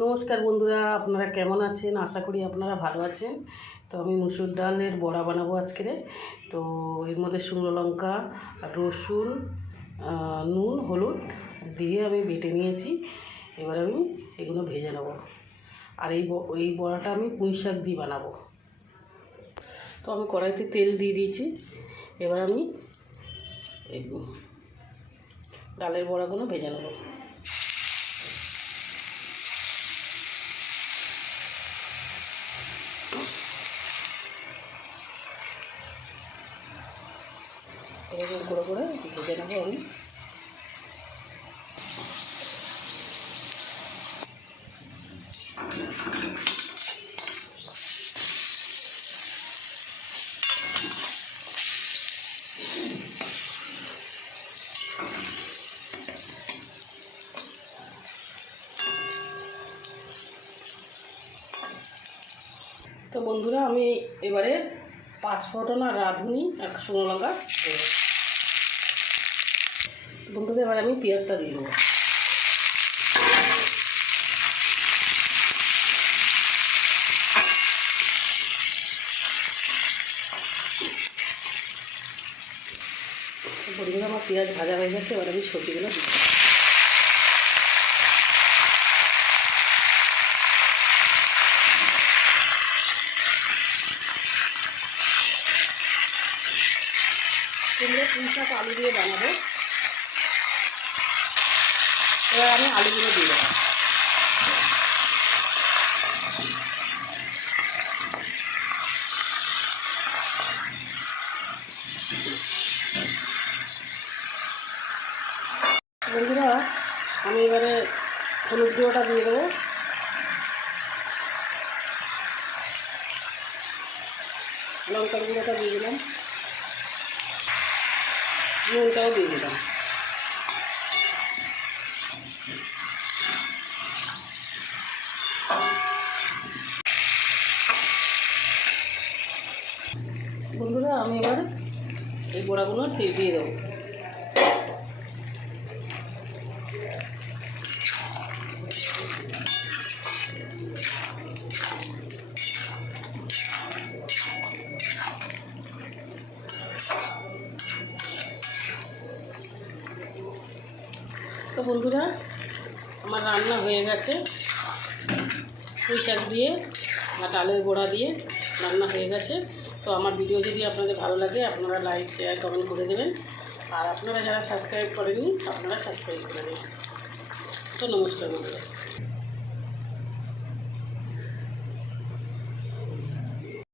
নমস্কার বন্ধুরা, আপনারা কেমন আছেন? আশা করি আপনারা ভালো আছেন। তো আমি মুসুর ডালের বড়া বানাবো আজকে। তো এর মধ্যে শুকনো লঙ্কা, রসুন, নুন, হলুদ দিয়ে আমি বেটে নিয়েছি। এবার আমি এগুলো ভেজে নেব। আর এই বড়াটা আমি পুঁই শাক দিয়ে বানাবো। তো আমি কড়াইতে তেল দিয়ে দিয়েছি। এবার আমি এই ডালের বড়াগুলো ভেজে নেব। এরকম করে করে ভেজে নেবো আমি। তো বন্ধুরা, আমি এবারে 5 ফোঁটন আর রাঁধুনি আর শুকনো লঙ্কা দেবো। বন্ধুরা, এবার আমি পেঁয়াজটা দিয়ে দেবো। বন্ধুরা, আমার পেঁয়াজ ভাজা হয়ে গেছে। এবার আমি সবজিগুলো দিই। পুঁই শাক আলু দিয়ে বানাবো। এবার আমি আলুগুলো দিয়ে দেবো। বন্ধুরা, আমি এবারে হলুদ গুঁড়োটা দিয়ে দেবো। লঙ্কার গুঁড়োটা দিয়ে দিলাম, নুনটাও দিয়ে দিলাম। বন্ধুরা, আমি এবার এই বড়াগুলো দিয়ে দেবো। তো বন্ধুরা, আমার রান্না হয়ে গেছে। পুঁই শাক দিয়ে আর ডালের বড়া দিয়ে রান্না হয়ে গেছে। তো আমার ভিডিও যদি আপনাদের ভালো লাগে, আপনারা লাইক, শেয়ার, কমেন্ট করে দেবেন। আর আপনারা যারা সাবস্ক্রাইব করেননি, আপনারা সাবস্ক্রাইব করে দেবেন। তো নমস্কার বন্ধুরা।